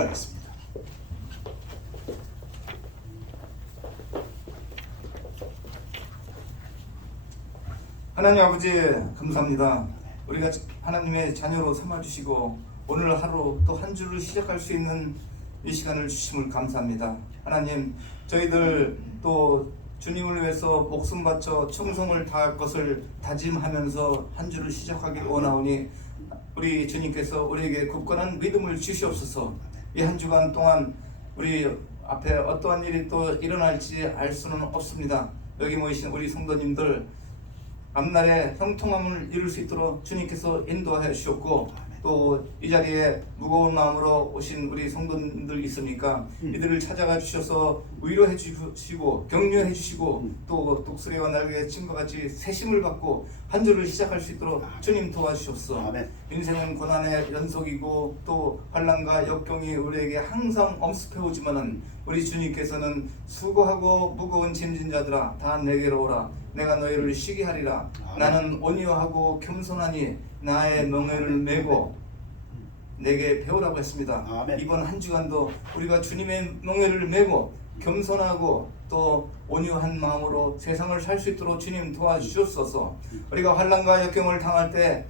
하겠습니다. 하나님 아버지 감사합니다. 우리가 하나님의 자녀로 삼아주시고 오늘 하루 또 한 주를 시작할 수 있는 이 시간을 주심을 감사합니다. 하나님, 저희들 또 주님을 위해서 목숨 바쳐 충성을 다할 것을 다짐하면서 한 주를 시작하길 원하오니 우리 주님께서 우리에게 굳건한 믿음을 주시옵소서. 이 한 주간 동안 우리 앞에 어떠한 일이 또 일어날지 알 수는 없습니다. 여기 모이신 우리 성도님들 앞날에 형통함을 이룰 수 있도록 주님께서 인도하여 주셨고, 또 이 자리에 무거운 마음으로 오신 우리 성도님들 있으니까 이들을 찾아가 주셔서 위로해 주시고 격려해 주시고 또 독수리와 날개 침과 같이 새심을 받고 한 주를 시작할 수 있도록 주님 도와주셨어. 인생은 고난의 연속이고 또 환난과 역경이 우리에게 항상 엄습해 오지만은 우리 주님께서는 수고하고 무거운 짐진 자들아 다 내게로 오라, 내가 너희를 쉬게 하리라. 나는 온유하고 겸손하니 나의 멍에를 메고 내게 배우라고 했습니다. 이번 한 주간도 우리가 주님의 멍에를 메고 겸손하고 또 온유한 마음으로 세상을 살 수 있도록 주님 도와주시옵소서. 우리가 환난과 역경을 당할 때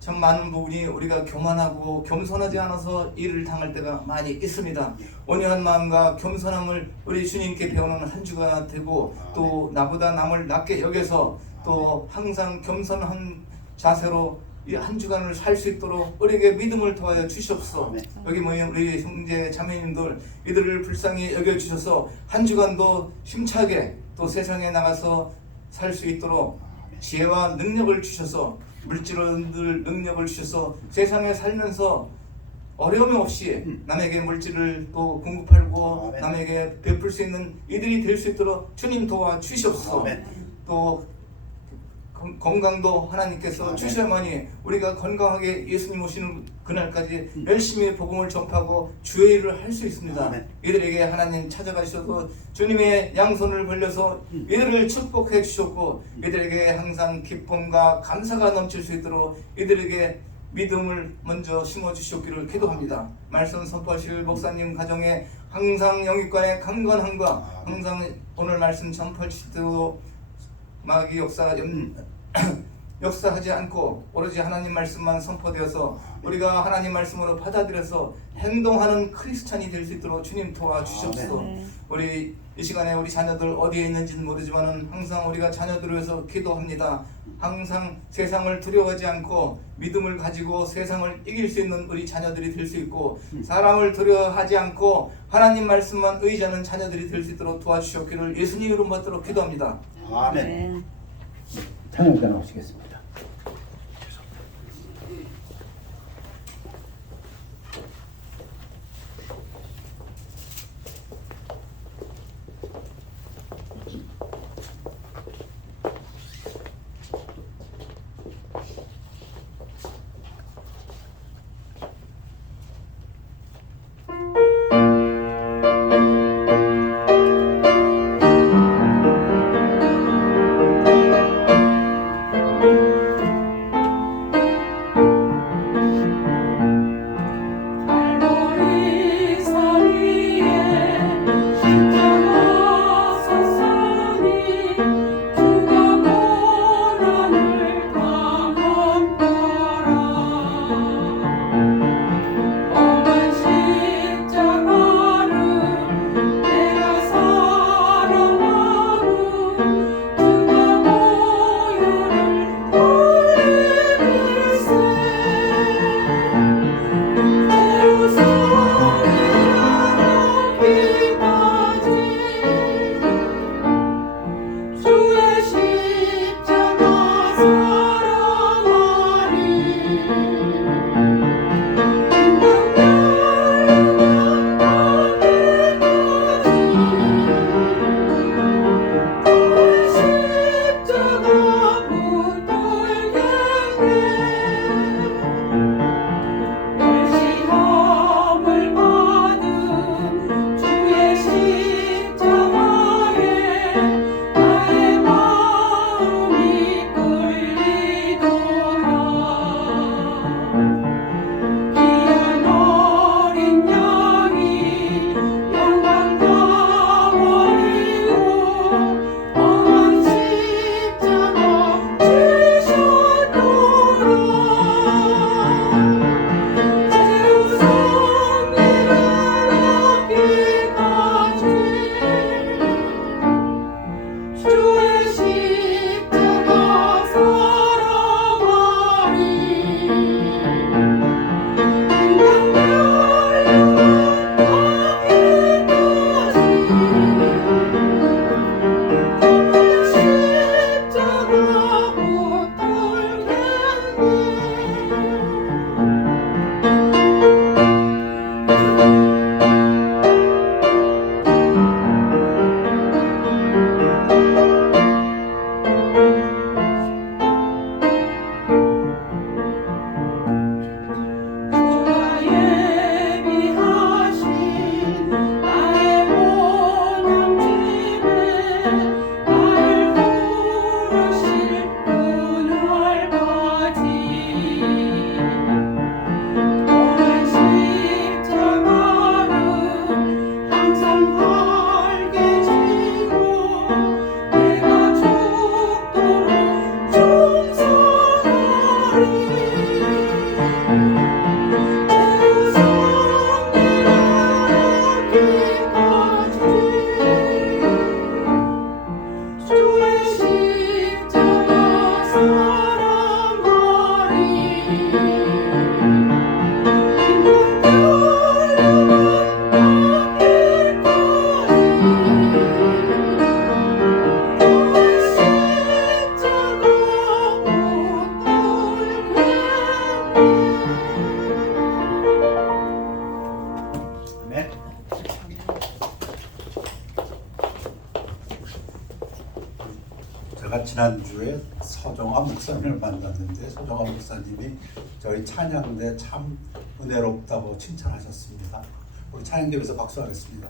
참 많은 부분이 우리가 교만하고 겸손하지 않아서 일을 당할 때가 많이 있습니다. 온유한 마음과 겸손함을 우리 주님께 배우는 한 주가 되고 또 나보다 남을 낮게 여겨서 또 항상 겸손한 자세로 이 한 주간을 살 수 있도록 우리에게 믿음을 도와줘 주시옵소서. 여기 모인 우리 형제 자매님들 이들을 불쌍히 여겨주셔서 한 주간도 힘차게 또 세상에 나가서 살 수 있도록 지혜와 능력을 주셔서 물질을 능력을 주셔서 세상에 살면서 어려움 없이 남에게 물질을 또 공급하고 남에게 베풀 수 있는 이들이 될 수 있도록 주님 도와 주시옵소서. 또 건강도 하나님께서 주셔야만이 우리가 건강하게 예수님 오시는 그날까지 열심히 복음을 전파하고 주의 일을 할 수 있습니다. 이들에게 하나님 찾아가셔서 주님의 양손을 벌려서 이들을 축복해 주셨고 이들에게 항상 기쁨과 감사가 넘칠 수 있도록 이들에게 믿음을 먼저 심어주셨기를 기도합니다. 말씀 선포하실 목사님 가정에 항상 영육간의 강건함과 항상 오늘 말씀 전파하실 때도 마귀 역사하지 않고 오로지 하나님 말씀만 선포되어서 우리가 하나님 말씀으로 받아들여서 행동하는 크리스찬이 될 수 있도록 주님 도와주시옵소서. 우리 이 시간에 우리 자녀들 어디에 있는지는 모르지만 항상 우리가 자녀들을 위해서 기도합니다. 항상 세상을 두려워하지 않고 믿음을 가지고 세상을 이길 수 있는 우리 자녀들이 될 수 있고 사람을 두려워하지 않고 하나님 말씀만 의지하는 자녀들이 될 수 있도록 도와주시옵기를 예수님 이름 받도록 기도합니다. 아멘. 찬양가 나오시겠습니다. 제가 지난주에 서정화 목사님을 만났는데 서정화 목사님이 저희 찬양대 참 은혜롭다고 칭찬하셨습니다. 우리 찬양대에서 박수하겠습니다.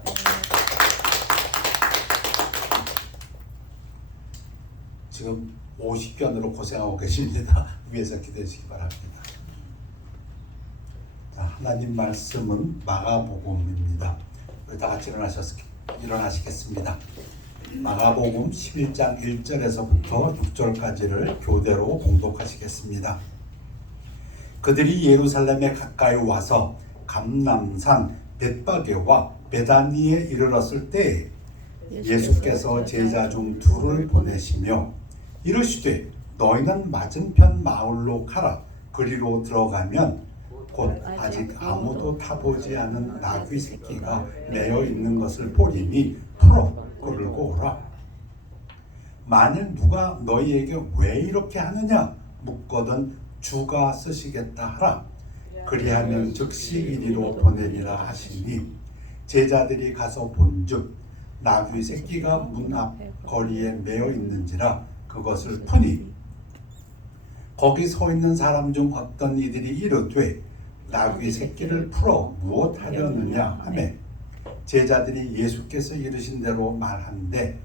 지금 50견으로 고생하고 계십니다. 위에서 기대해 주시기 바랍니다. 자, 하나님 말씀은 마가복음입니다. 우리 다 같이 일어나시겠습니다. 마가복음 11장 1절에서부터 6절까지를 교대로 공독하시겠습니다. 그들이 예루살렘에 가까이 와서 감람산 벳바게와 베다니에 이르렀을 때 예수께서 제자 중 둘을 보내시며 이르시되 너희는 맞은편 마을로 가라. 그리로 들어가면 곧 아직 아무도 타보지 않은 나귀 새끼가 매어 있는 것을 보리니 풀어 끌고 오라. 만일 누가 너희에게 왜 이렇게 하느냐 묻거든 주가 쓰시겠다 하라. 그리하면 즉시 이리로 보내리라 하시니 제자들이 가서 본즉 나귀 새끼가 문 앞 거리에 매어 있는지라 그것을 푸니 거기 서 있는 사람 중 어떤 이들이 이르되 나귀 새끼를 풀어 무엇하려느냐 하며 제자들이 예수께서 이르신 대로 말한데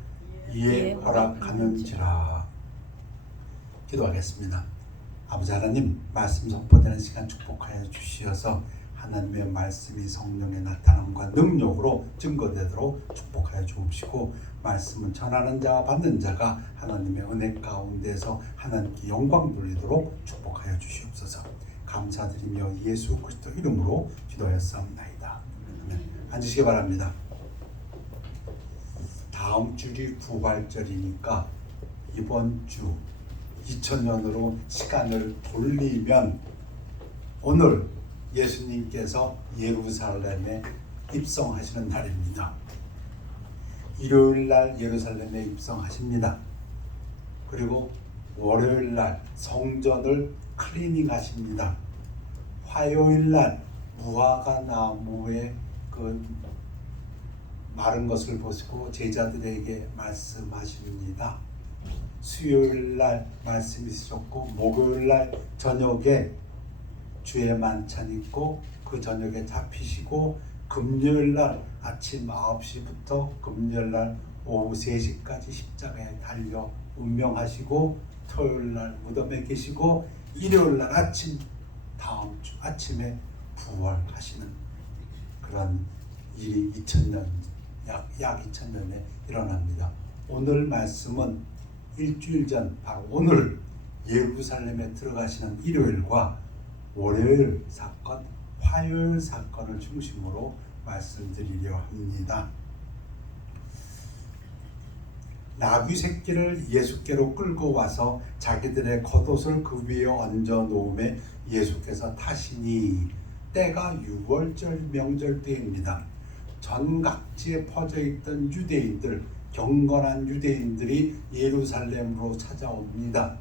이에 허락하는지라. 기도하겠습니다. 아버지 하나님, 말씀 선포되는 시간 축복하여 주시어서 하나님의 말씀이 성령의 나타남과 능력으로 증거되도록 축복하여 주옵시고 말씀을 전하는 자와 받는 자가 하나님의 은혜 가운데서 하나님께 영광 돌리도록 축복하여 주시옵소서. 감사드리며 예수 그리스도 이름으로 기도하였사옵나이다. 아멘. 앉으시기 바랍니다. 다음 주이 부활절이니까 이번 주 2000년으로 시간을 돌리면 오늘 예수님께서 예루살렘에 입성하시는 날입니다. 일요일날 예루살렘에 입성하십니다. 그리고 월요일날 성전을 클리닝하십니다. 화요일날 무화과 나무의 그 마른 것을 보시고 제자들에게 말씀하십니다. 수요일날 말씀 있으셨고 목요일날 저녁에 주의 만찬 있고 그 저녁에 잡히시고 금요일날 아침 9시부터 금요일날 오후 3시까지 십자가에 달려 운명하시고 토요일날 무덤에 계시고 일요일날 다음 주 아침에 부활하시는 그런 일이 2000년 약 2000년에 일어납니다. 오늘 말씀은 일주일 전 바로 오늘 예루살렘에 들어가시는 일요일과 월요일 사건, 화요일 사건을 중심으로 말씀드리려 합니다. 나귀 새끼를 예수께로 끌고 와서 자기들의 겉옷을 그 위에 얹어 놓음에 예수께서 타시니 때가 6월절 명절 때입니다. 전 각지에 퍼져 있던 유대인들, 경건한 유대인들이 예루살렘으로 찾아옵니다.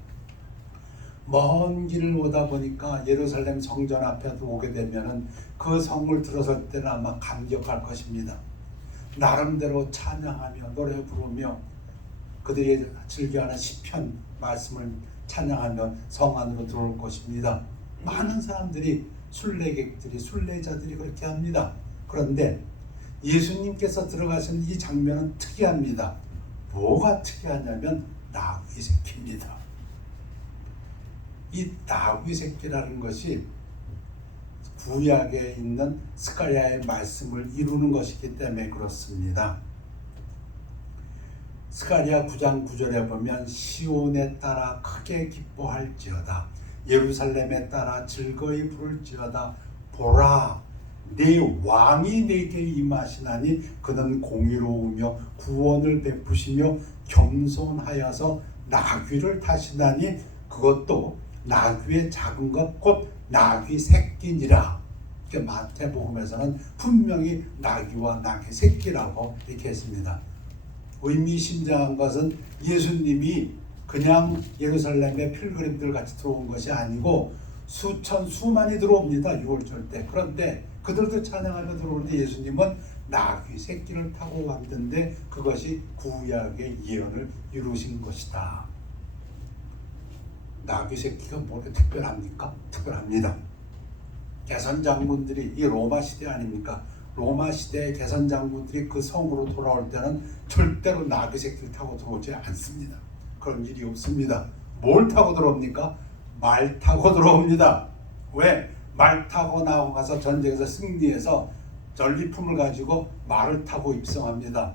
먼 길을 오다 보니까 예루살렘 성전 앞에 오게 되면은 그 성을 들어설 때는 아마 감격할 것입니다. 나름대로 찬양하며 노래 부르며 그들이 즐겨하는 시편 말씀을 찬양하며 성 안으로 들어올 것입니다. 많은 사람들이 순례객들이 순례자들이 그렇게 합니다. 그런데 예수님께서 들어가신 이 장면은 특이합니다. 뭐가 특이하냐면 나귀 새끼입니다. 이 나귀 새끼라는 것이 구약에 있는 스가랴의 말씀을 이루는 것이기 때문에 그렇습니다. 스가랴 9장 9절에 보면 시온에 따라 크게 기뻐할지어다 예루살렘에 따라 즐거이 부를지어다 보라 네 왕이 내게 임하시나니 그는 공의로우며 구원을 베푸시며 겸손하여서 나귀를 타시나니 그것도 나귀의 작은 것 곧 나귀 새끼니라. 마태복음에서는 분명히 나귀와 나귀 새끼라고 이렇게 했습니다. 의미심장한 것은 예수님이 그냥 예루살렘에 필그림들 같이 들어온 것이 아니고 수만이 들어옵니다. 6월절 때. 그런데 그들도 찬양하며 들어오는데 예수님은 나귀 새끼를 타고 왔는데 그것이 구약의 예언을 이루신 것이다. 나귀 새끼가 뭐가 특별합니까? 특별합니다. 개선 장군들이 이 로마 시대 아닙니까? 로마 시대의 개선 장군들이 그 성으로 돌아올 때는 절대로 나귀 새끼를 타고 들어오지 않습니다. 그런 일이 없습니다. 뭘 타고 들어옵니까? 말 타고 들어옵니다. 왜? 말 타고 나가서 전쟁에서 승리해서 전리품을 가지고 말을 타고 입성합니다.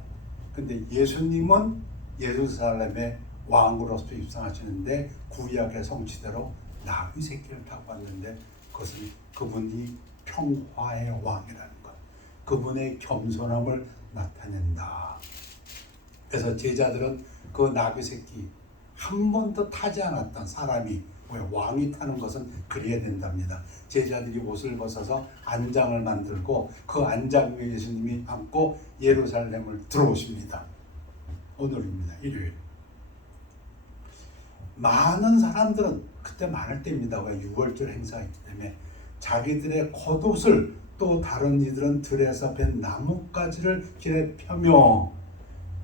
근데 예수님은 예루살렘의 왕으로서 입성하시는데 구약의 성취대로 나귀 새끼를 타고 왔는데 그것은 그분이 평화의 왕이라는 것, 그분의 겸손함을 나타낸다. 그래서 제자들은 그 나귀 새끼 한 번도 타지 않았던 사람이 왜 왕이 타는 것은 그래야 된답니다. 제자들이 옷을 벗어서 안장을 만들고 그 안장 위에 예수님이 앉고 예루살렘을 들어오십니다. 오늘입니다. 일요일. 많은 사람들은 그때 많을 때입니다. 왜? 6월절 행사이기 때문에 자기들의 겉옷을 또 다른 이들은 들에서 벤 나뭇가지를 길에 펴며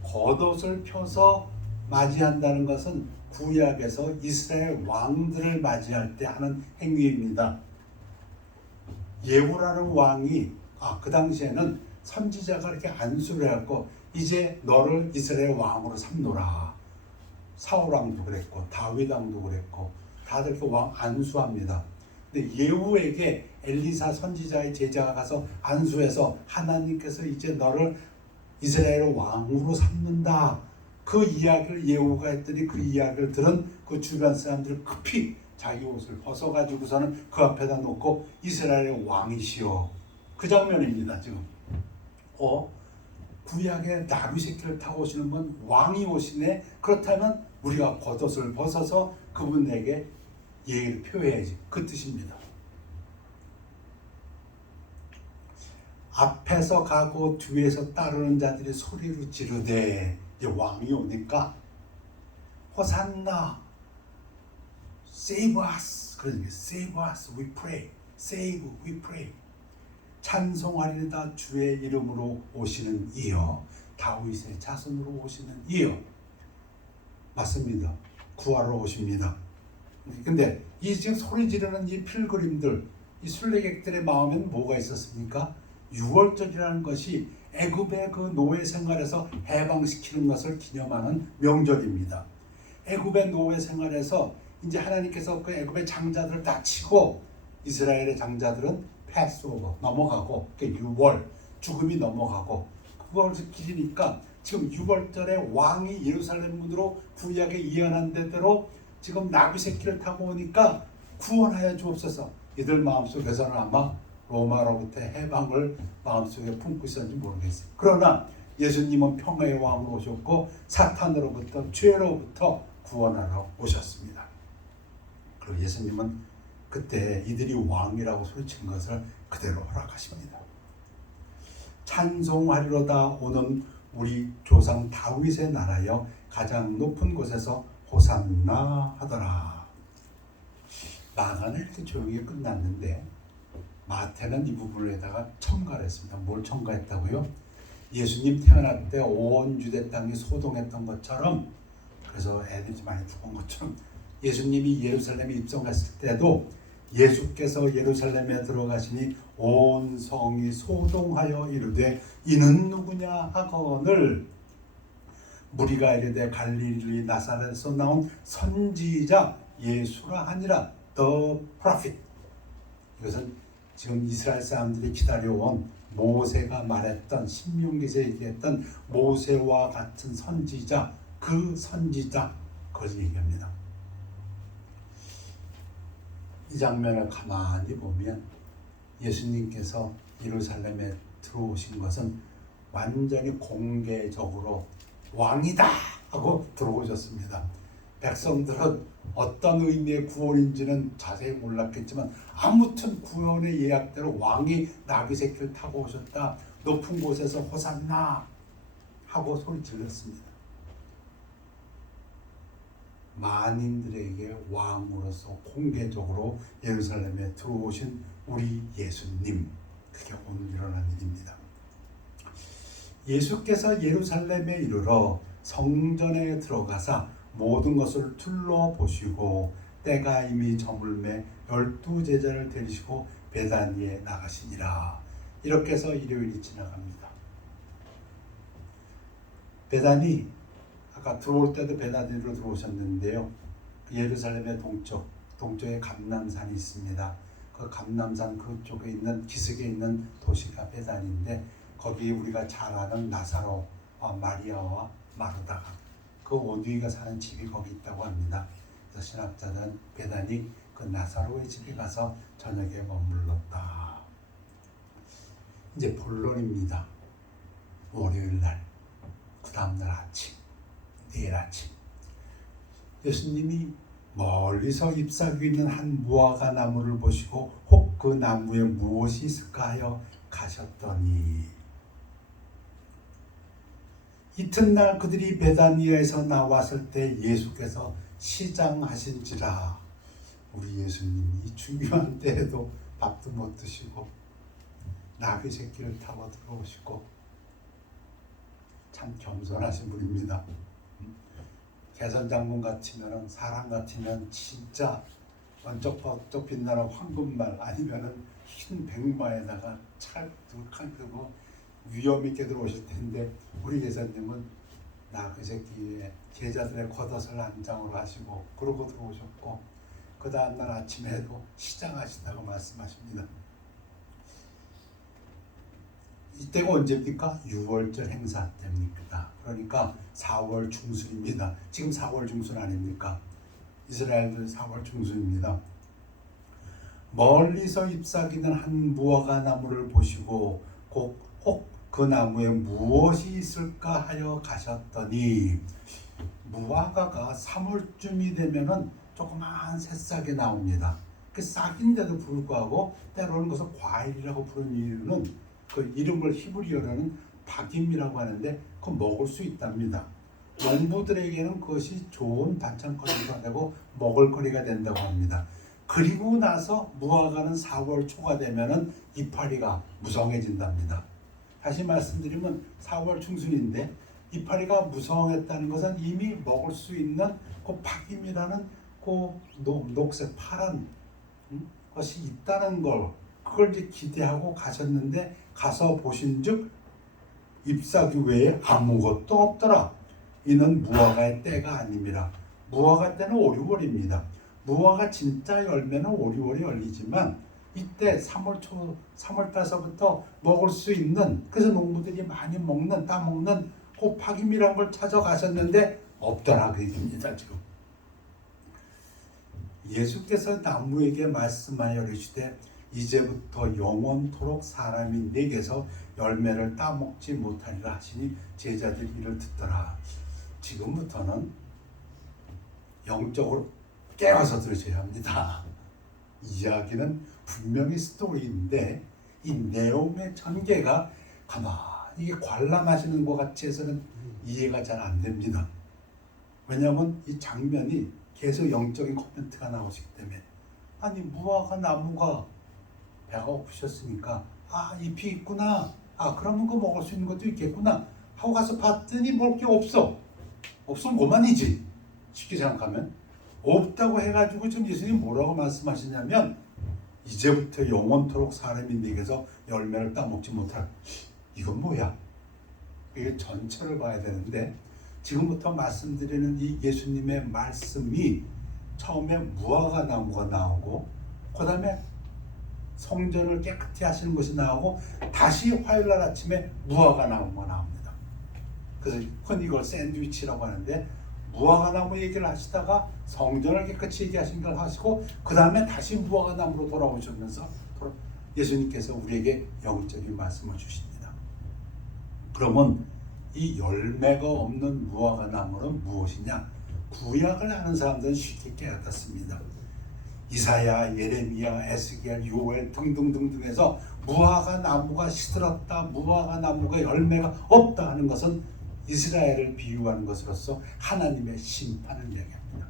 겉옷을 펴서 맞이한다는 것은 구약에서 이스라엘 왕들을 맞이할 때 하는 행위입니다. 예후라는 왕이 그 당시에는 선지자가 이렇게 안수를 해갖고 이제 너를 이스라엘 왕으로 삼노라. 사울 왕도 그랬고 다윗 왕도 그랬고 다들 이렇게 왕 안수합니다. 근데 예후에게 엘리사 선지자의 제자가 가서 안수해서 하나님께서 이제 너를 이스라엘 왕으로 삼는다. 그 이야기를 예후가 했더니 그 이야기를 들은 그 주변 사람들 급히 자기 옷을 벗어가지고서는 그 앞에다 놓고 이스라엘의 왕이시여. 그 장면입니다. 지금 구약의 나귀 새끼를 타고 오시는 분 왕이 오시네. 그렇다면 우리가 겉옷을 벗어서 그분에게 예의를 표해야지. 그 뜻입니다. 앞에서 가고 뒤에서 따르는 자들이 소리로 지르되 이제 왕이 오니까 호산나 Save us. 그러니까 Save us we pray. Save we pray. 찬송하리다 주의 이름으로 오시는 이여, 다윗의 자손으로 오시는 이여. 맞습니다. 구하러 오십니다. 근데 이 지금 소리 지르는 이 필그림들, 이 순례객들의 마음에는 뭐가 있었습니까? 6월절이라는 것이 애굽의 그 노예 생활에서 해방시키는 것을 기념하는 명절입니다. 애굽의 노예 생활에서 이제 하나님께서 그 애굽의 장자들을 다 치고 이스라엘의 장자들은 패스오버 넘어가고 6월 죽음이 넘어가고 그걸 기리니까 지금 6월절에 왕이 예루살렘 문으로 구약에 예언한 대로 지금 나귀 새끼를 타고 오니까 구원하여 주옵소서. 이들 마음속에서는 아마 로마로부터 해방을 마음속에 품고 있었는지 모르겠어요. 그러나 예수님은 평화의 왕으로 오셨고 사탄으로부터 죄로부터 구원하러 오셨습니다. 그리고 예수님은 그때 이들이 왕이라고 소리친 것을 그대로 허락하십니다. 찬송하리로다 오는 우리 조상 다윗의 나라여 가장 높은 곳에서 호산나 하더라. 마가는 이렇게 조용히 끝났는데 마태는 이 부분에다가 첨가를 했습니다. 뭘 첨가했다고요? 예수님 태어날 때 온 유대 땅이 소동했던 것처럼, 그래서 애들이 많이 죽은 것처럼 예수님이 예루살렘에 입성했을 때도 예수께서 예루살렘에 들어가시니 온 성이 소동하여 이르되 이는 누구냐 하거늘 무리가 이르되 갈릴리 나사렛에서 나온 선지자 예수라 하니라. The prophet. 이것은 지금 이스라엘 사람들이 기다려온 모세가 말했던 신명기에서 얘기했던 모세와 같은 선지자, 그 선지자, 그걸 얘기합니다. 이 장면을 가만히 보면 예수님께서 예루살렘에 들어오신 것은 완전히 공개적으로 왕이다 하고 들어오셨습니다. 백성들은 어떤 의미의 구원인지는 자세히 몰랐겠지만 아무튼 구원의 예약대로 왕이 나귀 새끼를 타고 오셨다. 높은 곳에서 호산나 하고 소리 질렀습니다. 만인들에게 왕으로서 공개적으로 예루살렘에 들어오신 우리 예수님, 그게 오늘 일어난 일입니다. 예수께서 예루살렘에 이르러 성전에 들어가사 모든 것을 둘러보시고 때가 이미 저물매 12제자를 데리시고 베다니에 나가시니라. 이렇게 해서 일요일이 지나갑니다. 베다니, 아까 들어올 때도 베다니로 들어오셨는데요. 예루살렘의 동쪽에 감람산이 있습니다. 그 감람산 그쪽에 있는 기슭에 있는 도시가 베다니인데 거기 우리가 잘 아는 나사로, 마리아와 마르다가 그 오두이가 사는 집이 거기 있다고 합니다. 그래서 신학자들은 베다니 그 나사로의 집에 가서 저녁에 머물렀다. 이제 본론입니다. 월요일 날, 그 다음날 아침, 내일 아침 예수님이 멀리서 잎사귀 있는 한 무화과 나무를 보시고 혹 그 나무에 무엇이 있을까 하여 가셨더니 이튿날 그들이 베다니아에서 나왔을 때 예수께서 시장하신지라. 우리 예수님이 이 중요한 때에도 밥도 못 드시고 나귀 새끼를 타고 들어오시고 참 겸손하신 분입니다. 개선장군 같으면, 사람 같으면 진짜 번쩍번쩍 빛나는 황금말 아니면은 흰 백마에다가 찰떡 끄고 위험 있게 들어오실 텐데 우리 예수님은 나그 새끼에 제자들의 겉옷을 안장으로 하시고 그러고 들어오셨고 그 다음날 아침에도 시장하시다고 말씀하십니다. 이때가 언제입니까? 6월절 행사 때입니다. 그러니까 4월 중순입니다. 지금 4월 중순 아닙니까? 이스라엘들 4월 중순입니다. 멀리서 잎사귀는 한 무화과 나무를 보시고 혹 그 나무에 무엇이 있을까 하여 가셨더니 무화과가 3월쯤이 되면은 조그마한 새싹이 나옵니다. 그 싹인데도 불구하고 때로는 것을 과일이라고 부르는 이유는 그 이름을 히브리어로는 박임이라고 하는데 그 먹을 수 있답니다. 농부들에게는 그것이 좋은 반찬거리가 되고 먹을거리가 된다고 합니다. 그리고 나서 무화과는 4월 초가 되면은 이파리가 무성해진답니다. 다시 말씀드리면 4월 중순인데 이파리가 무성했다는 것은 이미 먹을 수 있는 그 박임이라는 그 녹색 파란 것이 있다는 걸 그걸 이제 기대하고 가셨는데 가서 보신즉 잎사귀 외에 아무것도 없더라. 이는 무화과의 때가 아님이라. 무화과 때는 5, 6월입니다. 무화과 진짜 열매는 5, 6월이 열리지만 이때 3월 달서부터 먹을 수 있는 그래서 농부들이 많이 먹는 따먹는 그 박임이라는 걸 찾아가셨는데 없더라 그 얘기입니다. 지금 예수께서 나무에게 말씀하여 이르시되 이제부터 영원토록 사람이 내게서 열매를 따먹지 못하리라 하시니 제자들이 이를 듣더라. 지금부터는 영적으로 깨어서 들으셔야 합니다. 이야기는 분명히 스토리인데 이 내용의 전개가 가만히 이게 관람하시는 것 같이 해서는 이해가 잘 안 됩니다. 왜냐하면 이 장면이 계속 영적인 코멘트가 나오시기 때문에 아니 무화과 나무가 배가 고프셨으니까 잎이 있구나 그러면 그거 먹을 수 있는 것도 있겠구나 하고 가서 봤더니 먹을 게 없어. 없으면 고만이지. 쉽게 생각하면 없다고 해가지고 지금 예수님이 뭐라고 말씀하시냐면 이제부터 영원토록 사람이 네게서 열매를 따먹지 못할. 이건 뭐야? 이게 전체를 봐야 되는데 지금부터 말씀드리는 이 예수님의 말씀이 처음에 무화과 나무가 나오고 그 다음에 성전을 깨끗이 하시는 것이 나오고 다시 화요일날 아침에 무화과 나무가 나옵니다. 그래서 흔히 이걸 샌드위치라고 하는데 무화과 나무 얘기를 하시다가 성전을 깨끗이 얘기하신 걸 하시고 그 다음에 다시 무화과 나무로 돌아오시면서 예수님께서 우리에게 영적인 말씀을 주십니다. 그러면 이 열매가 없는 무화과 나무는 무엇이냐? 구약을 아는 사람들은 쉽게 깨닫습니다. 이사야, 예레미야, 에스겔, 요엘 등등등등해서 무화과 나무가 시들었다, 무화과 나무가 열매가 없다 하는 것은 이스라엘을 비유하는 것으로서 하나님의 심판을 얘기합니다.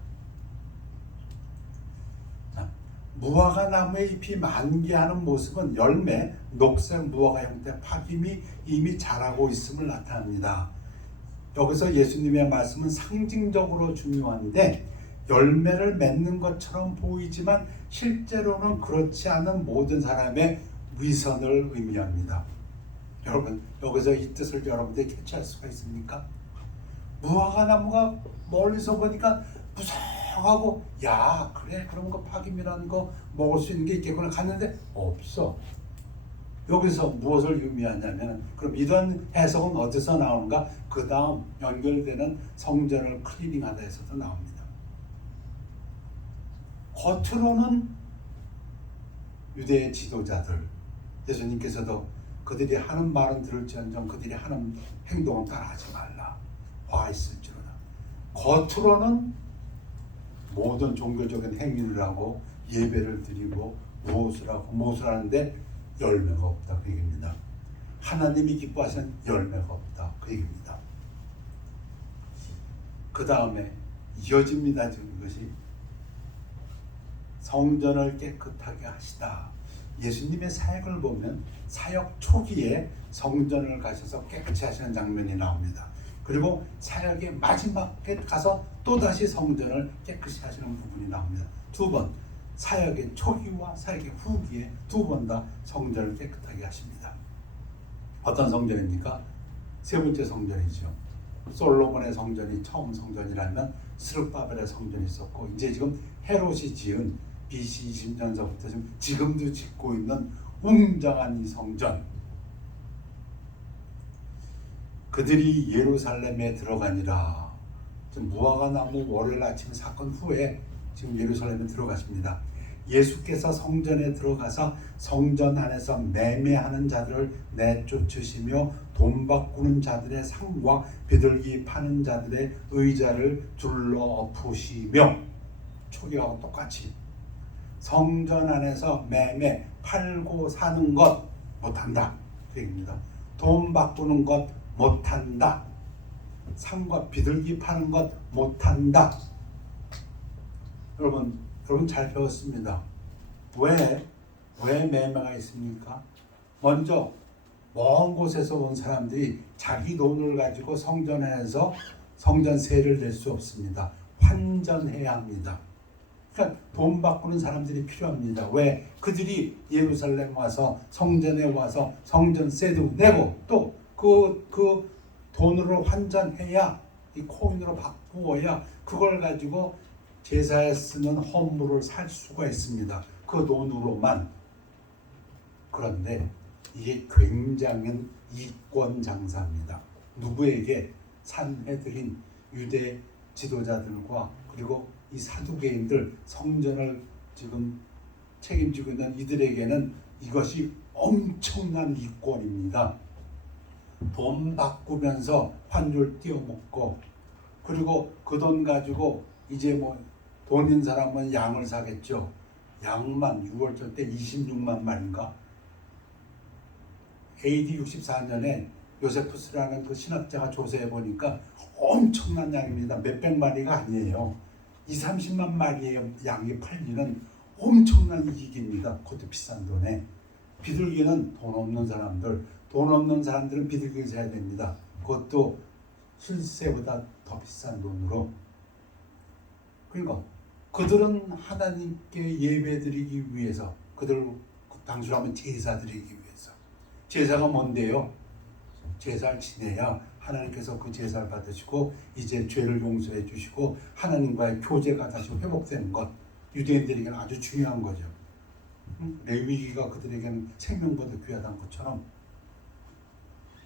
자, 무화과 나무의 잎이 만개하는 모습은 열매, 녹색 무화과 형태 박임이 이미 자라고 있음을 나타납니다. 여기서 예수님의 말씀은 상징적으로 중요한데 열매를 맺는 것처럼 보이지만 실제로는 그렇지 않은 모든 사람의 위선을 의미합니다. 여러분, 여기서 이 뜻을 여러분들이 캐치할 수가 있습니까? 무화과 나무가 멀리서 보니까 무성하고, 야, 그래, 그런 거 파김이라는 거 먹을 수 있는 게 있겠구나 갔는데 없어. 여기서 무엇을 의미하냐면, 그럼 이런 해석은 어디서 나오는가? 그 다음 연결되는 성전을 클리닝하다에서도 나옵니다. 겉으로는 유대의 지도자들, 예수님께서도 그들이 하는 말은 들을지언정 그들이 하는 행동은 따라하지 말라, 화 있을지로다. 겉으로는 모든 종교적인 행위를 하고 예배를 드리고 무엇을 하는데 열매가 없다, 그 얘기입니다. 하나님이 기뻐하시는 열매가 없다, 그 얘기입니다. 그 다음에 이어집니다. 지금 이것이 성전을 깨끗하게 하시다. 예수님의 사역을 보면 사역 초기에 성전을 가셔서 깨끗이 하시는 장면이 나옵니다. 그리고 사역의 마지막에 가서 또다시 성전을 깨끗이 하시는 부분이 나옵니다. 두 번, 사역의 초기와 사역의 후기에 두 번 다 성전을 깨끗하게 하십니다. 어떤 성전입니까? 세 번째 성전이죠. 솔로몬의 성전이 처음 성전이라면 스룹바벨의 성전이 있었고, 이제 지금 헤롯이 지은 BC 20년서부터 지금도 짓고 있는 웅장한 이 성전, 그들이 예루살렘에 들어가니라. 지금 무화과 나무 월요일 아침 사건 후에 지금 예루살렘에 들어가십니다. 예수께서 성전에 들어가서 성전 안에서 매매하는 자들을 내쫓으시며 돈 바꾸는 자들의 상과 비둘기 파는 자들의 의자를 둘러 엎으시며, 초기하고 똑같이 성전 안에서 매매, 팔고 사는 것 못한다, 그 얘기입니다. 돈 바꾸는 것 못한다, 상과 비둘기 파는 것 못한다. 여러분 잘 배웠습니다. 왜 매매가 있습니까? 먼저 먼 곳에서 온 사람들이 자기 돈을 가지고 성전에서 성전세를 낼 수 없습니다. 환전해야 합니다. 그러니까 돈 바꾸는 사람들이 필요합니다. 왜? 그들이 예루살렘 와서 성전에 와서 성전세도 내고 또 그 돈으로 환전해야, 이 코인으로 바꾸어야 그걸 가지고 제사에 쓰는 헌물을 살 수가 있습니다. 그 돈으로만. 그런데 이게 굉장한 이권 장사입니다. 누구에게? 산헤드린 유대 지도자들과 그리고 이 사두개인들, 성전을 지금 책임지고 있는 이들에게는 이것이 엄청난 이권입니다. 돈 바꾸면서 환율 띄어먹고, 그리고 그 돈 가지고 이제 돈 있는 사람은 양을 사겠죠. 양만 6월절 때 26만 마리인가? AD 64년에 요세푸스라는 그 신학자가 조사해 보니까 엄청난 양입니다. 몇백 마리가 아니에요. 20-30만 마리의 양이 팔리는 엄청난 이익입니다. 그것도 비싼 돈에. 비둘기는 돈 없는 사람들은 비둘기를 사야 됩니다. 그것도 실세보다 더 비싼 돈으로. 그러니까 그들은 하나님께 예배드리기 위해서, 그들 당시로 하면 제사 드리기 위해서. 제사가 뭔데요? 제사를 지내야 하나님께서 그 제사를 받으시고 이제 죄를 용서해 주시고 하나님과의 교제가 다시 회복되는 것, 유대인들에게는 아주 중요한 거죠. 레위기가 그들에게는 생명보다 귀하다는 것처럼.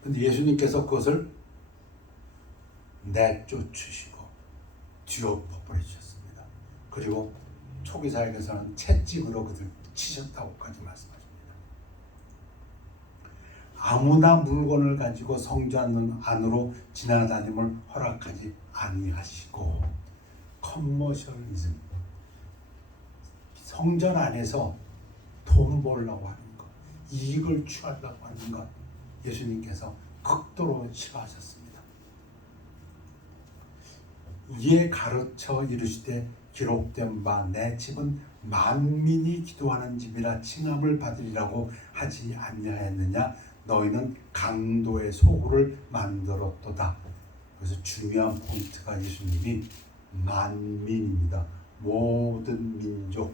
근데 예수님께서 그것을 내쫓으시고 뒤엎어 주셨습니다. 그리고 초기 사역에서는 채찍으로 그들 치셨다고까지 말씀하십니다. 아무나 물건을 가지고 성전 안으로 지나다님을 허락하지 아니하시고, 커머셜리즘, 성전 안에서 돈 벌려고 하는 것, 이익을 취하려고 하는 것, 예수님께서 극도로 싫어하셨습니다. 이에 가르쳐 이르시되 기록된 바 내 집은 만민이 기도하는 집이라 칭함을 받으리라고 하지 아니하였느냐? 너희는 강도의 소굴을 만들었도다. 그래서 중요한 포인트가 예수님이 만민입니다. 모든 민족,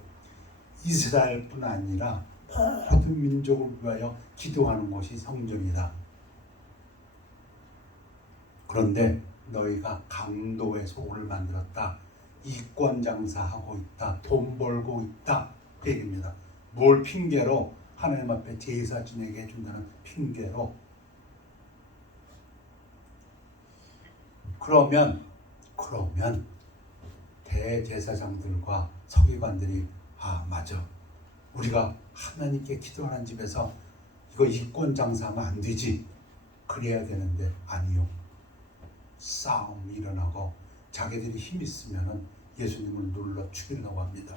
이스라엘뿐 아니라 모든 민족을 위하여 기도하는 곳이 성전이다. 그런데 너희가 강도의 소굴을 만들었다. 이권 장사하고 있다. 돈 벌고 있다. 그 얘기입니다. 뭘 핑계로? 하나님 앞에 제사 지내게 해준다는 핑계로. 그러면 대제사장들과 서기관들이 맞아. 우리가 하나님께 기도하는 집에서 이거 이권 장사하면 안 되지. 그래야 되는데 아니요. 싸움이 일어나고 자기들이 힘 있으면 예수님을 눌러 죽이려고 합니다.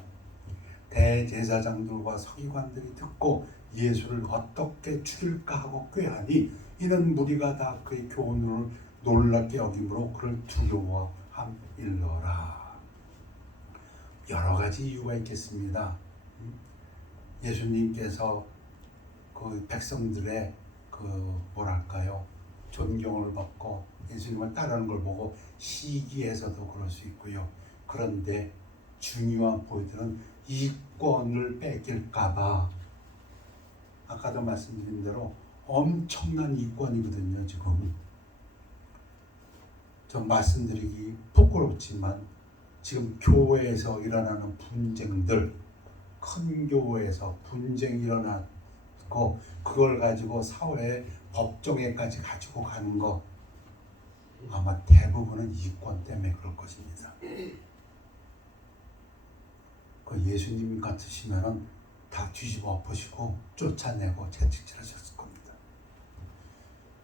대제사장들과 서기관들이 듣고 예수를 어떻게 죽일까 하고 꾀하니 이는 무리가 다 그의 교훈을 놀랍게 여김으로 그를 두려워함일러라. 여러 가지 이유가 있겠습니다. 예수님께서 그 백성들의 존경을 받고 예수님을 따르는 걸 보고 시기해서도 그럴 수 있고요. 그런데 중요한 포인트는 이권을 뺏길까봐 아까도 말씀드린 대로 엄청난 이권이거든요. 지금 좀 말씀드리기 부끄럽지만 지금 교회에서 일어나는 분쟁들, 큰 교회에서 분쟁이 일어나고 그걸 가지고 사회의 법정에까지 가지고 가는 거 아마 대부분은 이권 때문에 그럴 것입니다. 그 예수님 같으시면은 다 뒤집어 엎으시고 쫓아내고 채찍질하셨을 겁니다.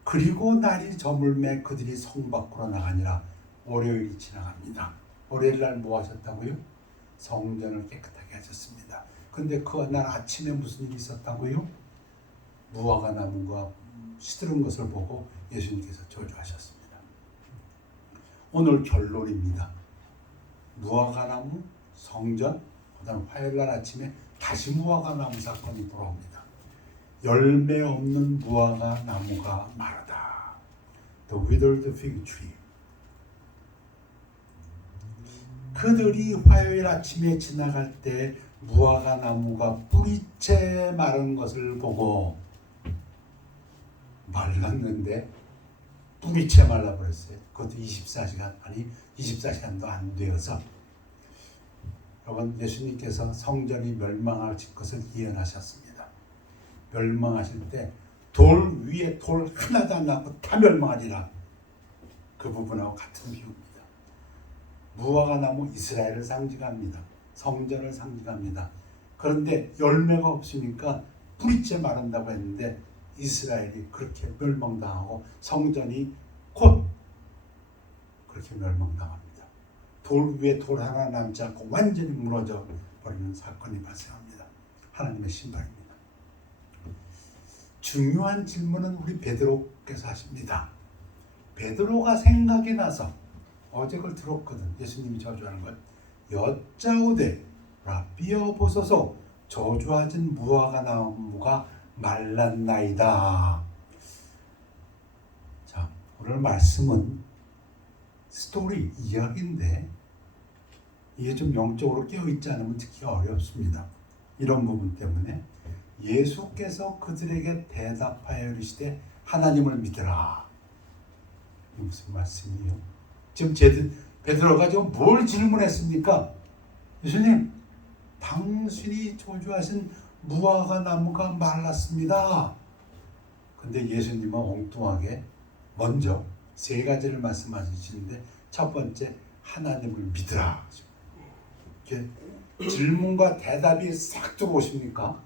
그리고 날이 저물매 그들이 성 밖으로 나가니라. 월요일이 지나갑니다. 월요일 날 뭐 하셨다고요? 성전을 깨끗하게 하셨습니다. 근데 그 날 아침에 무슨 일이 있었다고요? 무화과 나무가 시드른 것을 보고 예수님께서 저주하셨습니다. 오늘 결론입니다. 무화과 나무, 성전, 그다음 화요일 날 아침에 다시 무화과 나무 사건이 돌아옵니다. 열매 없는 무화과 나무가 마르다. The withered fig tree. 그들이 화요일 아침에 지나갈 때 무화과 나무가 뿌리채 마른 것을 보고 말랐는데 뿌리채 말라버렸어요. 그것도 24시간, 아니 24시간도 안 되어서. 여러분, 예수님께서 성전이 멸망할 것을 예언하셨습니다. 멸망하실 때 돌 위에 돌 하나도 안 남고 다 멸망하리라. 그 부분하고 같은 비유입니다. 무화과 나무 이스라엘을 상징합니다. 성전을 상징합니다. 그런데 열매가 없으니까 뿌리째 마른다고 했는데 이스라엘이 그렇게 멸망당하고 성전이 곧 그렇게 멸망당합니다. 돌 위에 돌 하나 남지 않고 완전히 무너져 버리는 사건이 발생합니다. 하나님의 신발입니다. 중요한 질문은 우리 베드로께서 하십니다. 베드로가 생각이 나서 어제 그걸 들었거든. 예수님이 저주하는 걸. 여짜오되 라비여 보소서 저주하진 무화과 나무가 말랐나이다. 자, 오늘 말씀은 스토리, 이야기인데 이게 좀 영적으로 깨어있지 않으면 듣기가 어렵습니다. 이런 부분 때문에 예수께서 그들에게 대답하여 이르시되 하나님을 믿으라. 이게 무슨 말씀이에요? 지금 베드로가 지금 뭘 질문했습니까? 예수님, 당신이 저주하신 무화과 나무가 말랐습니다. 근데 예수님은 엉뚱하게 먼저 세 가지를 말씀하시는데 첫 번째, 하나님을 믿으라. 이렇게 질문과 대답이 싹 들어오십니까?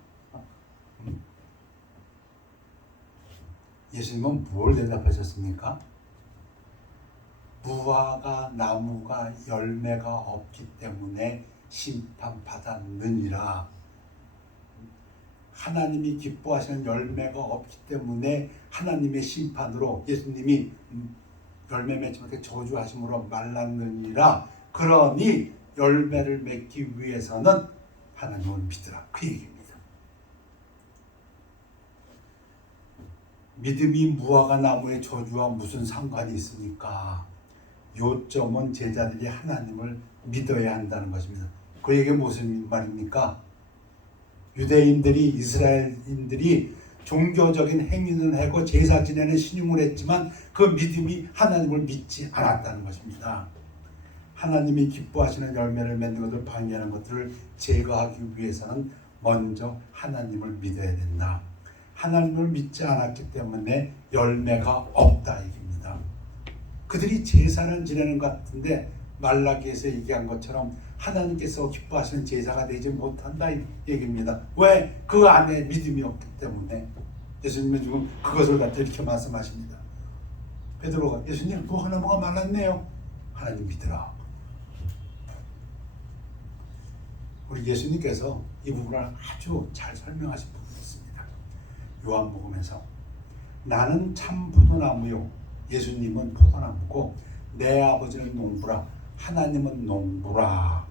예수님은 뭘 대답하셨습니까? 무화과 나무가 열매가 없기 때문에 심판받았느니라. 하나님이 기뻐하시는 열매가 없기 때문에 하나님의 심판으로 예수님이 열매 맺지 못해 저주하심으로 말랐느니라. 그러니 열매를 맺기 위해서는 하나님을 믿으라. 그 얘기입니다. 믿음이 무화과 나무의 저주와 무슨 상관이 있습니까? 요점은 제자들이 하나님을 믿어야 한다는 것입니다. 그 얘기 무슨 말입니까? 유대인들이 이스라엘인들이 종교적인 행위는 하고 제사 지내는 신용을 했지만 그 믿음이 하나님을 믿지 않았다는 것입니다. 하나님이 기뻐하시는 열매를 맺는 것을 방해하는 것들을 제거하기 위해서는 먼저 하나님을 믿어야 된다. 하나님을 믿지 않았기 때문에 열매가 없다 얘기입니다. 그들이 제사를 지내는 것 같은데 말라기에서 얘기한 것처럼 하나님께서 기뻐하시는 제사가 되지 못한다 이 얘기입니다. 왜? 그 안에 믿음이 없기 때문에. 예수님은 지금 그것을 갖다 이렇게 말씀하십니다. 베드로가 예수님 또 하나무가 말랐네요. 하나님 믿으라. 우리 예수님께서 이 부분을 아주 잘 설명하신 부분이 있습니다. 요한복음에서 나는 참 포도나무요 예수님은 포도나무고 내 아버지는 농부라 하나님은 농부라.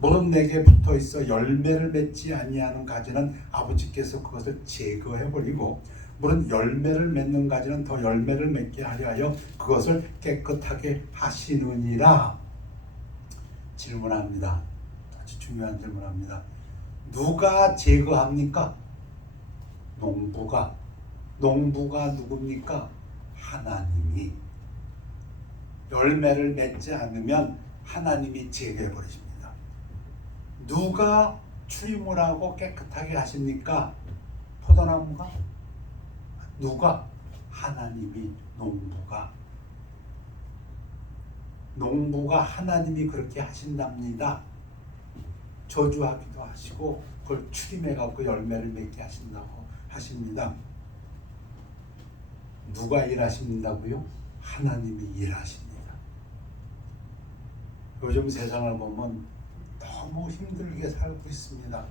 물은 내게 붙어있어 열매를 맺지 아니하는 가지는 아버지께서 그것을 제거해버리고 물은 열매를 맺는 가지는 더 열매를 맺게 하려 하여 그것을 깨끗하게 하시느니라. 질문합니다. 아주 중요한 질문합니다. 누가 제거합니까? 농부가 누굽니까? 하나님이. 열매를 맺지 않으면 하나님이 제거해 버리십니다. 누가 출입을 하고 깨끗하게 하십니까? 포도나무가? 누가? 하나님이. 농부가 하나님이 그렇게 하신답니다. 저주하기도 하시고 그걸 출입해 갖고 열매를 맺게 하신다고 하십니다. 누가 일하신다고요? 하나님이 일하십니다. 요즘 세상을 보면 너무 힘들게 살고 있습니다.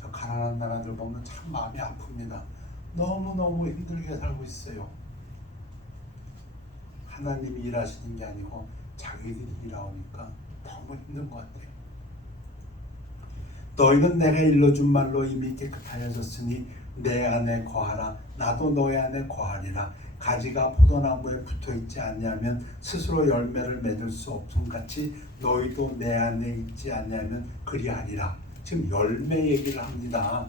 저 가난한 나라들 보면 참 마음이 아픕니다. 너무너무 힘들게 살고 있어요. 하나님이 일하시는 게 아니고 자기들이 일하니까 너무 힘든 것 같아요. 너희는 내가 일러준 말로 이미 깨끗하여졌으니 내 안에 거하라. 나도 너희 안에 거하리라. 가지가 포도나무에 붙어있지 아니하면 스스로 열매를 맺을 수 없음 같이 너희도 내 안에 있지 아니하면 그리하리라. 지금 열매 얘기를 합니다.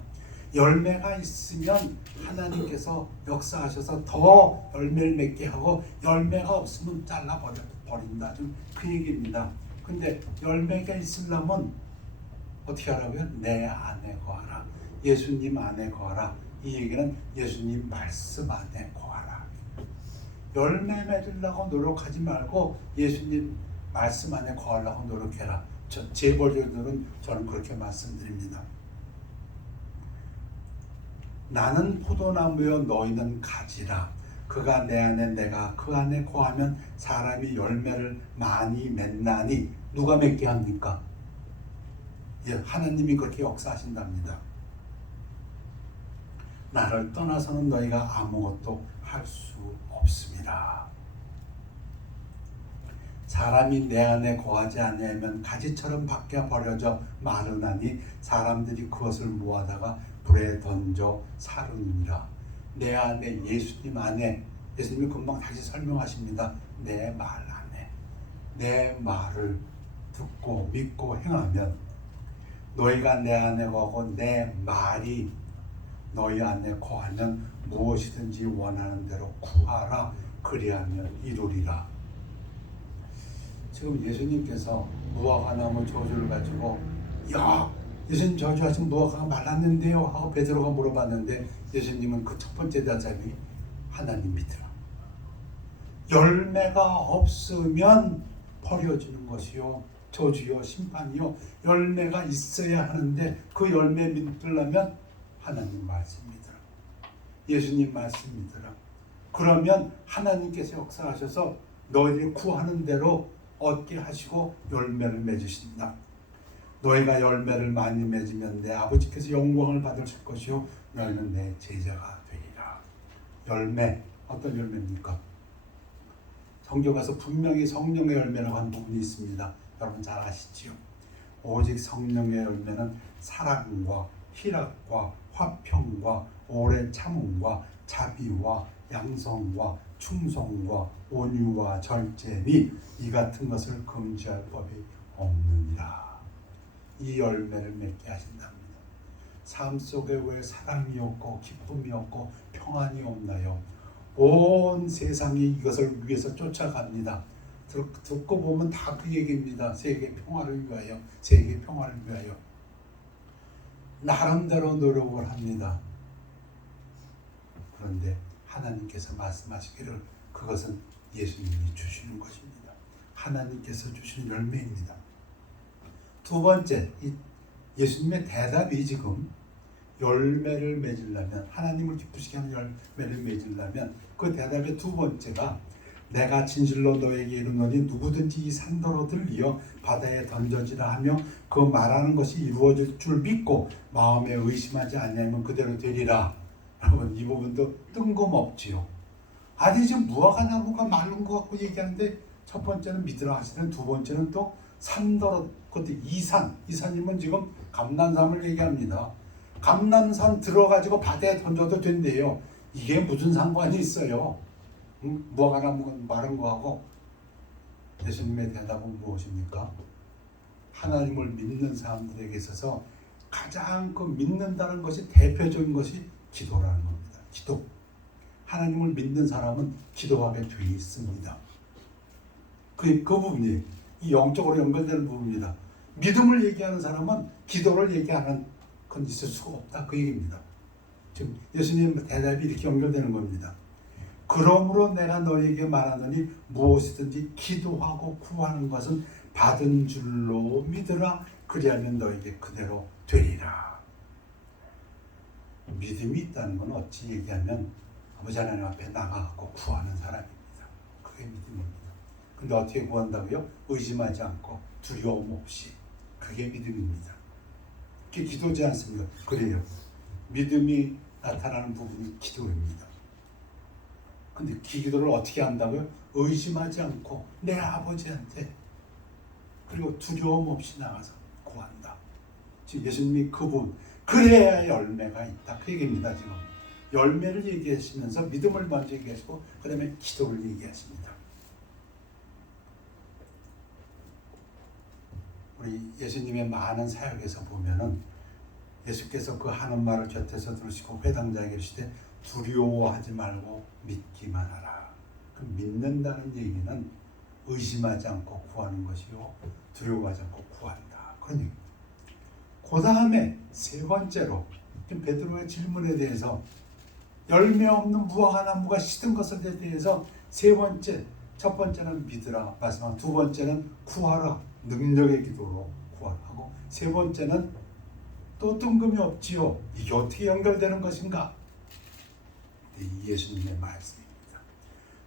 열매가 있으면 하나님께서 역사하셔서 더 열매를 맺게 하고 열매가 없으면 잘라버린다. 좀 그 얘기입니다. 근데 열매가 있으려면 어떻게 하라고요? 내 안에 거하라. 예수님 안에 거하라. 이 얘기는 예수님 말씀 안에 거하라. 열매 맺으려고 노력하지 말고 예수님 말씀 안에 거하려고 노력해라. 제 버전으로는 저는 그렇게 말씀드립니다. 나는 포도나무여 너희는 가지라. 그가 내 안에 내가 그 안에 거하면 사람이 열매를 많이 맺나니. 누가 맺게 합니까? 하나님이 그렇게 역사하신답니다. 나를 떠나서는 너희가 아무것도 할 수 없습니다. 사람이 내 안에 거하지 아니하면 가지처럼 밖에 버려져 마르나니 사람들이 그것을 모아다가 불에 던져 사르니라. 내 안에 예수님 안에 예수님이 금방 다시 설명하십니다. 내 말 안에 내 말을 듣고 믿고 행하면 너희가 내 안에 거하고 내 말이 너희 안에 거하면 무엇이든지 원하는 대로 구하라. 그리하면 이루리라. 지금 예수님께서 무화과나무 저주를 가지고 야 예수님 저주하신 무화과가 말랐는데요 하고 베드로가 물어봤는데 예수님은 그 첫 번째 대답이 하나님 믿으라. 열매가 없으면 버려지는 것이요 저주요 심판이요 열매가 있어야 하는데 그 열매 믿으려면 하나님 말씀 믿으라. 예수님 말씀 믿으라. 그러면 하나님께서 역사하셔서 너희들이 구하는 대로 얻게 하시고 열매를 맺으신다. 너희가 열매를 많이 맺으면 내 아버지께서 영광을 받으실 것이요 너희는 내 제자가 되리라. 열매 어떤 열매입니까? 성경 가서 분명히 성령의 열매라고 하는 부분이 있습니다. 여러분 잘 아시지요? 오직 성령의 열매는 사랑과 희락과 화평과 오래 참음과 자비와 양성과 충성과 온유와 절제니 이 같은 것을 금지할 법이 없느니라. 이 열매를 맺게 하신답니다. 삶 속에 왜 사랑이 없고 기쁨이 없고 평안이 없나요? 온 세상이 이것을 위해서 쫓아갑니다. 듣고 보면 다 그 얘기입니다. 세계 평화를 위하여, 세계 평화를 위하여. 나름대로 노력을 합니다. 그런데 하나님께서 말씀하시기를 그것은 예수님이 주시는 것입니다. 하나님께서 주시는 열매입니다. 두 번째, 이 예수님의 대답이 지금 열매를 맺으려면, 하나님을 기쁘시게 하는 열매를 맺으려면 그 대답의 두 번째가 내가 진실로 너에게 이르노니 누구든지 이 산더러 들리어 바다에 던져지라 하며 그 말하는 것이 이루어질 줄 믿고 마음에 의심하지 아니하면 그대로 되리라. 여러분, 이 부분도 뜬금없지요. 아니 지금 무화과 나무가 마른 것 같고 얘기하는데 첫 번째는 믿으라 하시는, 두 번째는 또 산더러, 그것도 이산이면 지금 감람산을 얘기합니다. 감람산 들어가지고 바다에 던져도 된대요. 이게 무슨 상관이 있어요? 무화과 나무가 마른 거하고. 예수님의 대답은 무엇입니까? 하나님을 믿는 사람들에게 있어서 가장 그 믿는다는 것이 대표적인 것이 기도라는 겁니다. 기도. 하나님을 믿는 사람은 기도하게 되어 있습니다. 그 부분이 이 영적으로 연결되는 부분입니다. 믿음을 얘기하는 사람은 기도를 얘기하는 건 있을 수가 없다, 그 얘기입니다. 지금 예수님의 대답이 이렇게 연결되는 겁니다. 그러므로 내가 너에게 말하노니 무엇이든지 기도하고 구하는 것은 받은 줄로 믿으라. 그리하면 너에게 그대로 되리라. 믿음이 있다는 건 어찌 얘기하면 아버지 하나님 앞에 나가고 구하는 사람입니다. 그게 믿음입니다. 근데 어떻게 구한다고요? 의심하지 않고 두려움 없이. 그게 믿음입니다. 그게 기도지 않습니까? 그래요. 믿음이 나타나는 부분이 기도입니다. 근데 기도를 어떻게 한다고요? 의심하지 않고 내 아버지한테, 그리고 두려움 없이 나가서 구한다. 지금 예수님이 그분, 그래야 열매가 있다, 그 얘기입니다. 지금 열매를 얘기하시면서 믿음을 먼저 얘기하시고 그 다음에 기도를 얘기하십니다. 우리 예수님의 많은 사역에서 보면은 예수께서 그 하는 말을 곁에서 들으시고 회당장에게 이르시되 두려워하지 말고 믿기만 하라. 그 믿는다는 얘기는 의심하지 않고 구하는 것이요, 두려워하지 않고 구한다, 그런 얘기입니다. 그 다음에 세 번째로 지금 베드로의 질문에 대해서 열매 없는 무화과 나무가 시든 것에 대해서 세 번째, 첫 번째는 믿으라 말씀하고, 두 번째는 구하라, 능력의 기도로 구하라고, 세 번째는 또 뜬금이 없지요. 이게 어떻게 연결되는 것인가? 예수님의 말씀입니다.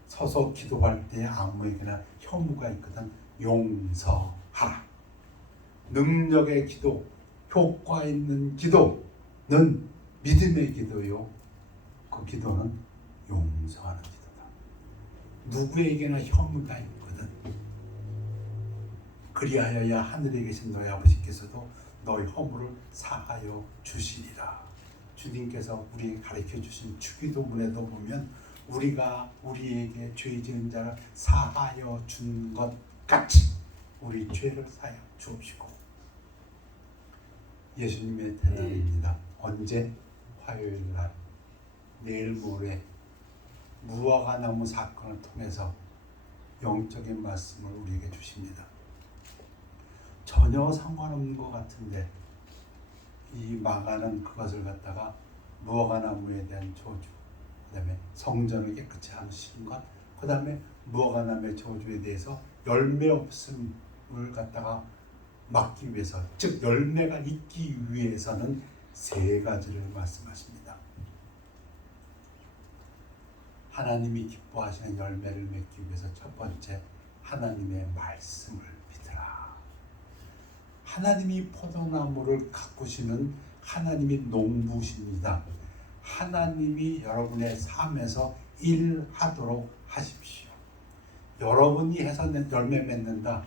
서서 기도할 때 아무에게나 혐오가 있거든 용서하라. 능력의 기도, 효과 있는 기도는 믿음의 기도요. 그 기도는 용서하는 기도다. 누구에게나 혐오가 있거든. 그리하여야 하늘에 계신 너희 아버지께서도 너희 허물을 사하여 주시리라. 주님께서 우리에게 가르쳐 주신 주기도문에도 보면 우리가 우리에게 죄 지은 자를 사하여 준 것 같이 우리 죄를 사하여 주옵시고. 예수님의 대답입니다. 언제? 화요일 날, 내일 모레 무화과 나무 사건을 통해서 영적인 말씀을 우리에게 주십니다. 전혀 상관없는 것 같은데 이 마가는 그것을 갖다가 무화과 나무에 대한 저주, 그 다음에 성전을 깨끗이 하시는 것, 그 다음에 무화과 나무의 저주에 대해서 열매 없음을 갖다가 막기 위해서, 즉 열매가 있기 위해서는 세 가지를 말씀하십니다. 하나님이 기뻐하시는 열매를 맺기 위해서 첫 번째, 하나님의 말씀을 믿으라. 하나님이 포도나무를 가꾸시는 하나님이 농부십니다. 하나님이 여러분의 삶에서 일하도록 하십시오. 여러분이 해서 열매 맺는다?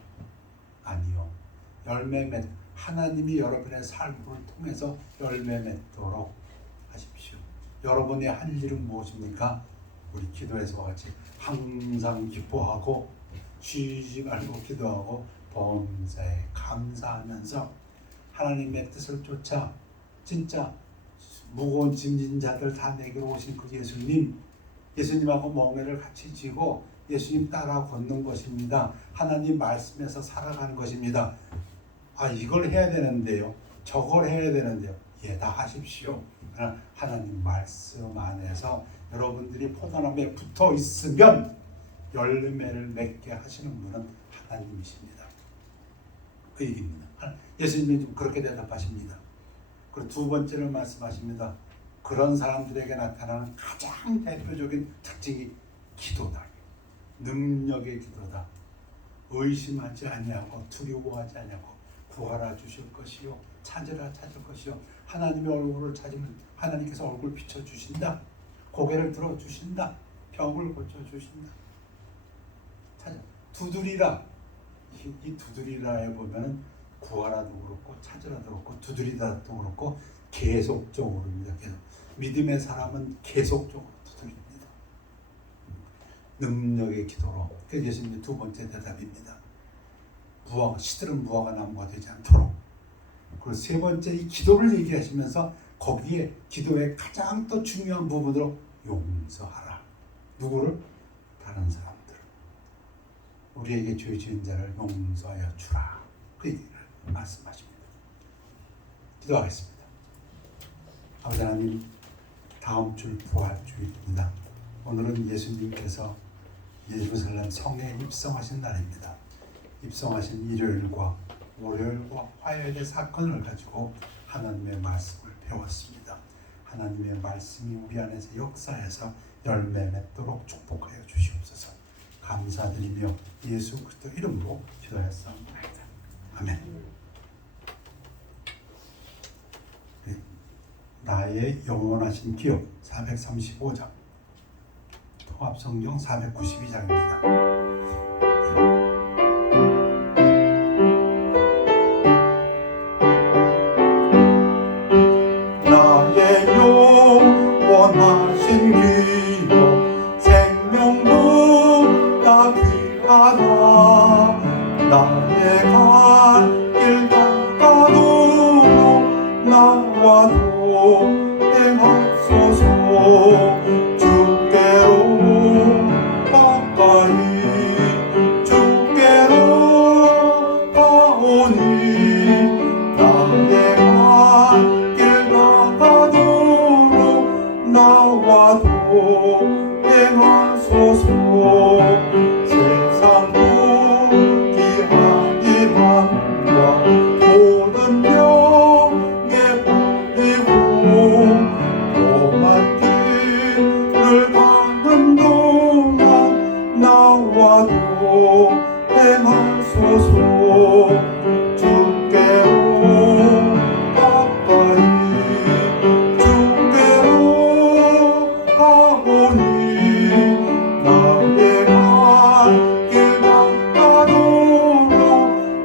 아니요. 하나님이 여러분의 삶을 통해서 열매 맺도록 하십시오. 여러분의 할 일은 무엇입니까? 우리 기도에서와 같이 항상 기뻐하고 쉬지 말고 기도하고 범사에 감사하면서 하나님의 뜻을 쫓아 진짜 무거운 짐진 자들 다 내게로 오신 그 예수님하고 멍에를 같이 지고 예수님 따라 걷는 것입니다. 하나님 말씀에서 살아가는 것입니다. 이걸 해야 되는데요, 저걸 해야 되는데요, 다 하십시오. 하나님 말씀 안에서 여러분들이 포도나무에 붙어 있으면 열매를 맺게 하시는 분은 하나님이십니다. 그 얘기입니다. 예수님이 좀 그렇게 대답하십니다. 그리고 두 번째를 말씀하십니다. 그런 사람들에게 나타나는 가장 대표적인 특징이 기도다. 능력의 기도다. 의심하지 아니하고 두려워하지 아니하고 구하라 주실 것이요 찾으라 찾을 것이요 하나님의 얼굴을 찾으면 하나님께서 얼굴 비춰주신다. 고개를 들어주신다. 병을 고쳐주신다. 찾아 두드리라. 이 두드리라에 보면은 구하라도 그렇고 찾으라도 그렇고 두드리다도 그렇고 계속적으로입니다. 계속. 믿음의 사람은 계속적으로 두드립니다. 능력의 기도로. 그게 예수님의 두 번째 대답입니다. 시들은 무화과 나무가 되지 않도록. 그리고 세 번째 이 기도를 얘기하시면서 거기에 기도의 가장 또 중요한 부분으로 용서하라. 누구를? 다른 사람들. 우리에게 죄 지은 자를 용서하여 주라. 그 얘기를 말씀하십니다. 기도하겠습니다. 아버지 하나님, 다음 주 부활주일입니다. 오늘은 예수님께서 예루살렘 성에 입성하신 날입니다. 입성하신 일요일과 월요일과 화요일의 사건을 가지고 하나님의 말씀을 배웠습니다. 하나님의 말씀이 우리 안에서 역사해서 열매 맺도록 축복하여 주시옵소서. 감사드리며 예수 그리스도 이름으로 기도했사옵나이다. 아멘. 나의 영원하신 기업 435장, 통합성경 492장입니다. 나의 영원하신 기업 생명보다 귀하다. 나의 갈 길 닦아도록 나와도 행하소서. 주께로 가까이 주께로 가오니 나의 갈 길 닦아도록 나와도 행하소서. 세상 부귀한 일함과 모든 명예 버리고 험한 길을 가는 동안 나와도 행하소서. 주께로 가까이 주께로 가오니 나의 갈 길 닦아도록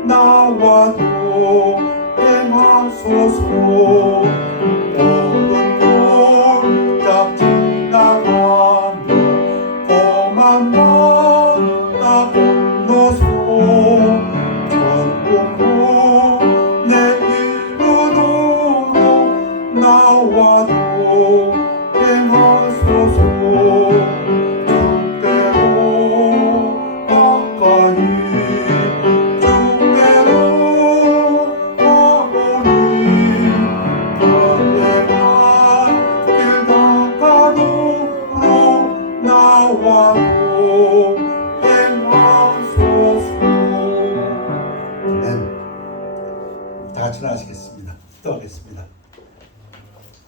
나와도 행하소서. 모든 골짝 지나가며 험한 바다 건너서 전공로 내 이루도록 나와도 행하소서. 주께로 가까이 주께로 가오니 나의 갈 길 닦아도록 나와도 행하소서. 아멘. 다 같이 나가시겠습니다. 기도하겠습니다.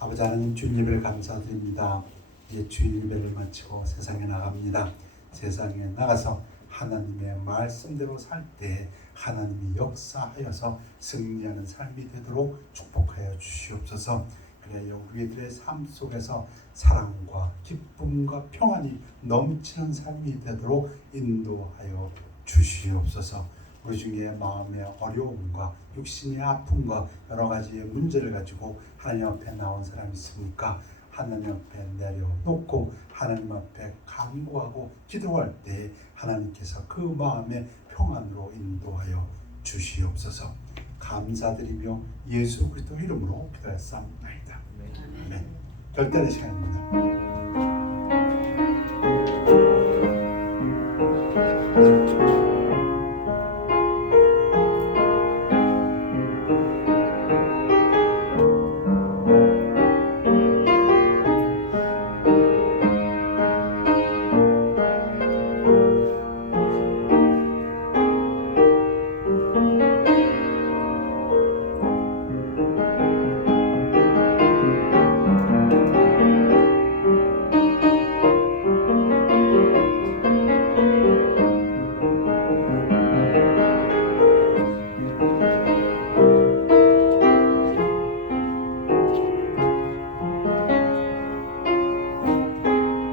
아버지 하나님, 주님을 감사드립니다. 이제 주일 예배를 마치고 세상에 나갑니다. 세상에 나가서 하나님의 말씀대로 살 때 하나님이 역사하여서 승리하는 삶이 되도록 축복하여 주시옵소서. 그래야 우리들의 삶 속에서 사랑과 기쁨과 평안이 넘치는 삶이 되도록 인도하여 주시옵소서. 우리 중에 마음의 어려움과 육신의 아픔과 여러 가지의 문제를 가지고 하나님 앞에 나온 사람이 있습니까? 하나님 앞에 내려놓고 하나님 앞에 간구하고 기도할 때 하나님께서 그 마음의 평안으로 인도하여 주시옵소서. 감사드리며 예수 그리스도 이름으로 기도했사옵나이다. 아멘. 결단의 시간입니다.